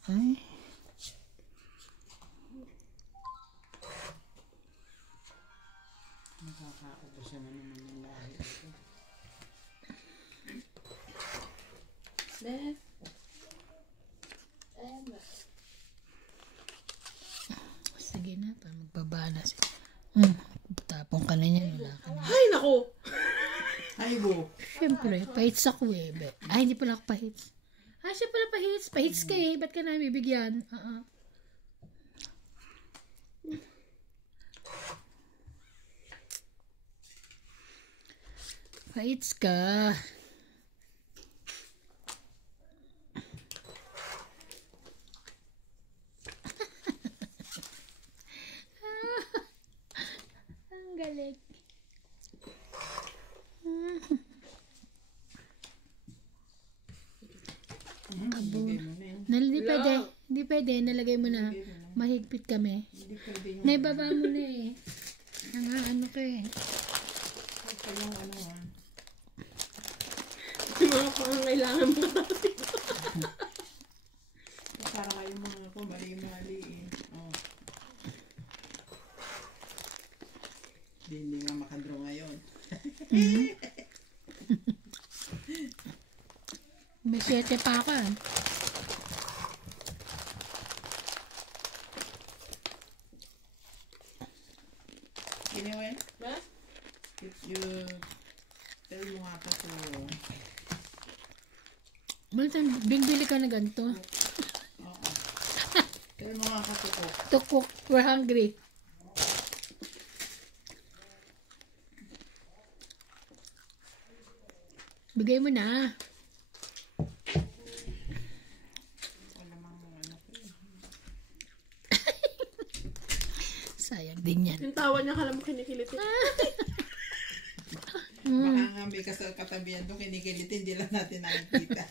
Ay. Nakakaubos na naman yung lahi ito. Sige na, para magbaba na siya. Tapong ka na niyan, wala ka na. Ay, naku! Ay, bo. Siyempre, pahits ako eh. Ay, hindi pala ako pahits. Siya pala pahits. Pahits ka eh. Ba't ka namin bibigyan? Pahits ka. Ang galing. Bigay mo na yun. Hindi pwede. Hindi pwede. Nalagay mo na. Mahigpit kami. Hindi pwede yung... Naibaba mo na eh. Ano ka eh. Ito yung ano Yung mga pangangailangan mo natin. Para kayo mga kumali-mali eh. Oh. Hindi nga makadraw ngayon. May 7 pa ka. Anyway, Ba? if you tell mo nga pa to... Bingbili ka na ganito. Oo. Tell mo nga ka to cook. To cook. We're hungry. Bigay mo na. Wala mang ano ko eh. Sayang din yan. Yung tawa niya, kala mo kinikilit. Baka nga may katabihan doon kinikilit, hindi lang natin nakikita.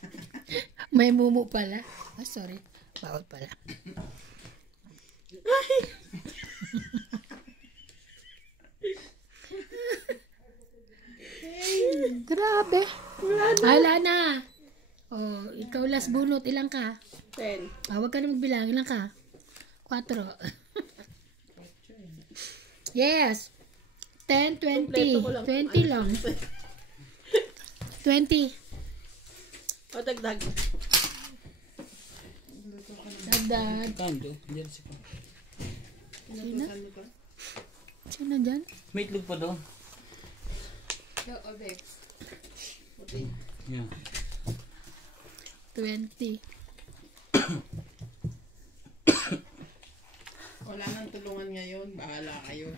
May mumu pala. Sorry. Bawal pala. Grabe. Wala na. Oh, ikaw last bunot. Ilang ka? 10. Huwag ka na magbilang. Ilang ka? 4. Yes. 10, 20. Kompleto ko lang. 20 lang. 20. O, dagdag. Dagdag. Kando. Diyan si pa. Sino? Ano to? Sino dyan? May itlog pa doon. Yo, Obex. Puti. Yeah. 20. Wala nang tulungan ngayon. Bahala kayo.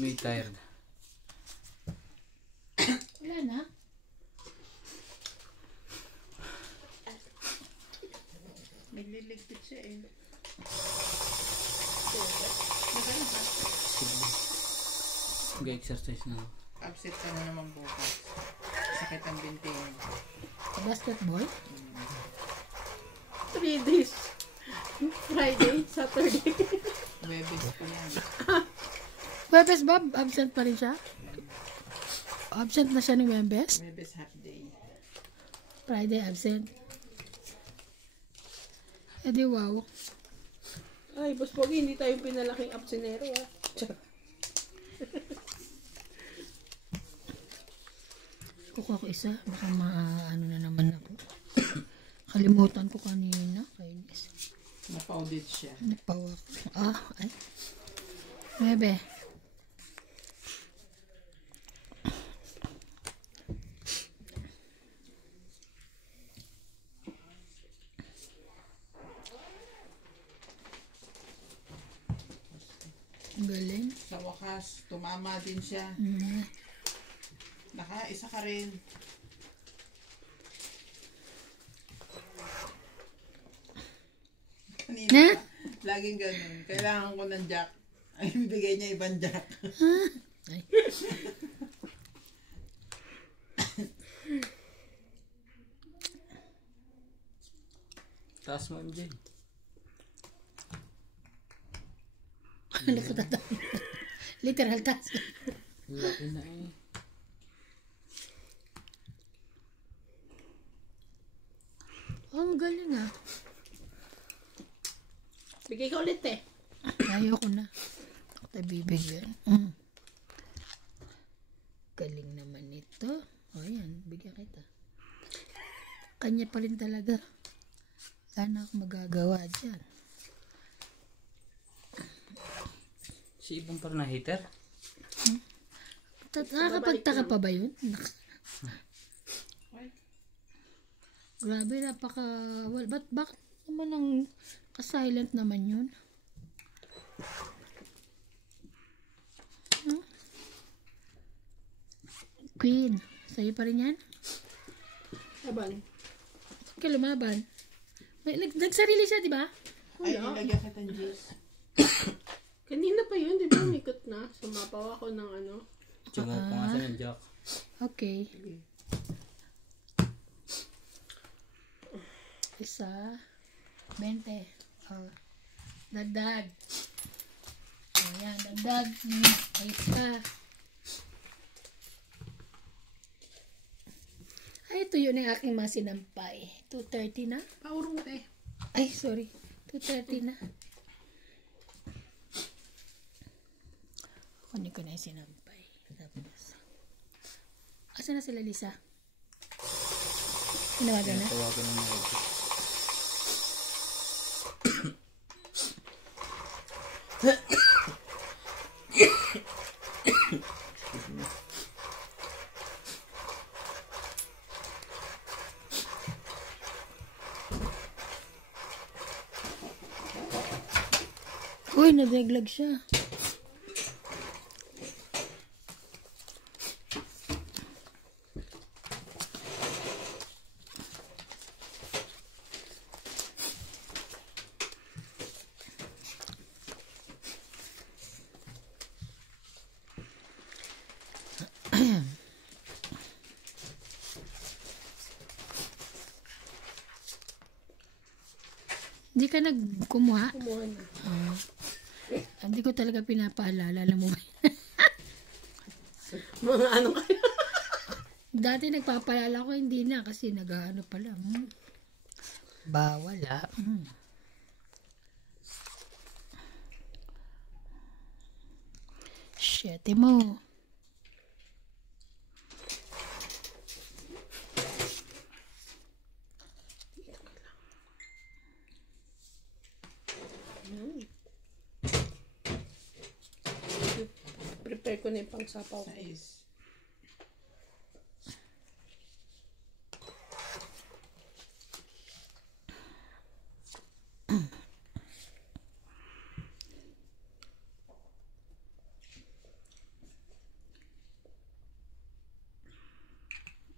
May tired. Wala na. Nagliligpit siya eh. Mag-exercise na. Upset ka na naman bukas. Sakit ang binti mo. Basketball? 3 days. Friday, Saturday. Webes pa yan. Webes ba? Absent pa rin siya? Absent na siya ng Webes? Webes half day. Friday absent. Eh di wow. Ay, Boss Pogi, hindi tayo pinalaking absenero, ah. Kukuha ko isa. Baka ano na naman ako. Kalimutan ko kanina. Kainis. Napaudit siya. Napawak. Ay. 9. Galing. Sa wakas, tumama din siya. Naka-isa ka rin. Kanina, laging ganun. Kailangan ko ng jack. Ay, bibigay niya ibang jack. Ay. Taas mo, MJ. Ano ko tatawag? Literal task. Laki na eh. Oh, ang galing ah. Bigay ka ulit, eh. Ayoko na. Ako tayo bibigyan. Galing naman ito. O yan, bigyan kita. Kanya pa rin talaga. Wala na akong magagawa dyan. Si Ibang pa rin na hater? Nakakapagtaka pa ba yun? Grabe, napaka... Bakit naman ang ka-silent naman yun? Queen, sa'yo pa rin yan? Laban. Kaya lumaban. Nagsarili siya, di ba? Ay, nilagyan kita ng juice. Kanina pa yun, di ba? Umikot na. Sumapaw ako ng ano. Tsumo ko nga sa ng Jack. Okay. Isa. 20. Oh. Dagdag. Oh, yan. Dagdag. Ay, isa. Ay, ito yun ang aking masinampay. 2:30 na? Paurong, eh. Ay, sorry. 2:30 na. Kunin ko na yung sinampay. Tapos. Asa na sila, Lisa? Tinawagan na? Tawagan na niya. Uy, nadaglag siya. Hindi ka nagkumuha? Kumuha na. Hindi ko talaga pinapaalala. Alam mo ba? Mga ano kayo? Dati nagpapalala ko, hindi na. Kasi nag-ano pala. Bawal ah. Shit mo. ko na yung pangsapaw. 6.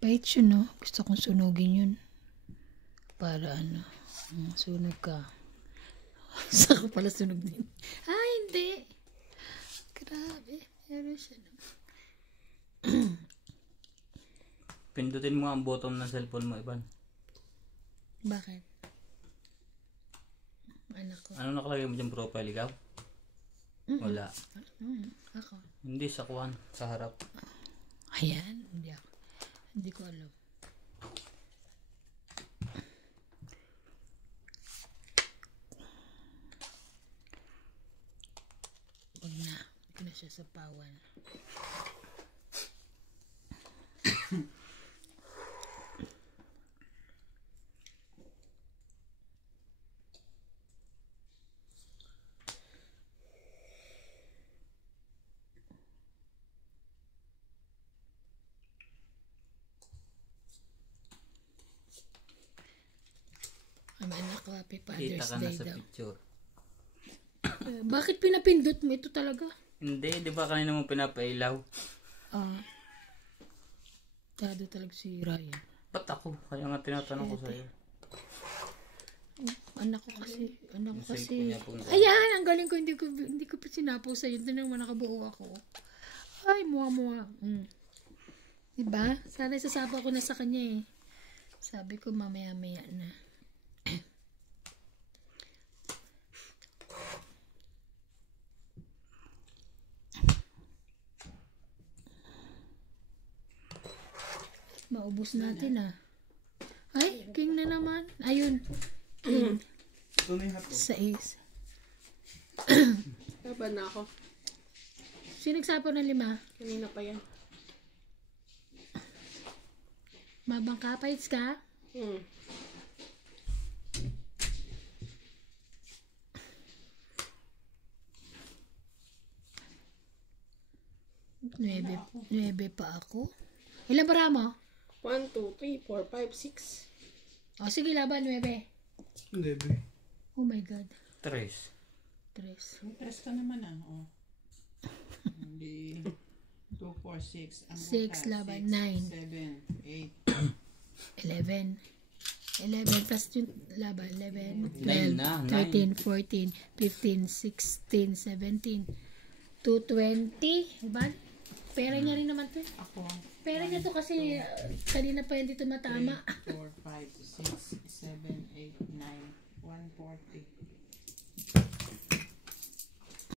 Pait yun, no? Gusto kong sunugin yun. Para ano, sunog ka. Saka pala sunog din. Ah, hindi. Grabe. Meron siya. Pindutin mo ang bottom ng cellphone mo, Ivan. Bakit? Anak ko. Ano nakalagay mo dyan profile, ikaw? Wala. Ako. Hindi, sa kuwan. Sa harap. Ayan. Hindi ako. Hindi ko alam. Huwag na. Hindi ko na siya sapawan. Ang anak ko, happy Kita Father's ka na Day sa daw. picture. Bakit pinapindot mo? Ito talaga. Hindi, di ba kanina mo pinapailaw? Tado talaga si Ryan. Ba't ako? Kaya nga tinatanong ko sa'yo. Anak ko kasi. Yung cellphone niya po. Ayan, ang galing ko. Hindi ko pa sinapo sa'yo. Ito naman nakabuo ako. Ay, muha. Diba? Sana isasapa ko na sa kanya eh. Sabi ko mamaya-maya na. Maubos natin ah. Ay, king na naman. Ayun. King. Ito na yung hotdog. 6. Laban na ako. Sino nagsapo ng 5? Kanina pa yan. Mabang kapaits ka? Hmm. Nuebe pa ako. Ilan para mo? 1, 2, 3, 4, 5, 6. O sige, laban, 9. Hindi, be. Oh my God. 3. 3. Press ka naman oh. Hindi. 2, 4, 6. 6 laban, 9. 7, 8. 11. 11 plus yung laban. 11, 12, Nine na, 13, 14, 15, 16, 17, 220. Diba? Pera niya rin naman to. Ako. Pera niya to kasi kanina pa hindi tumatama. 4, 5,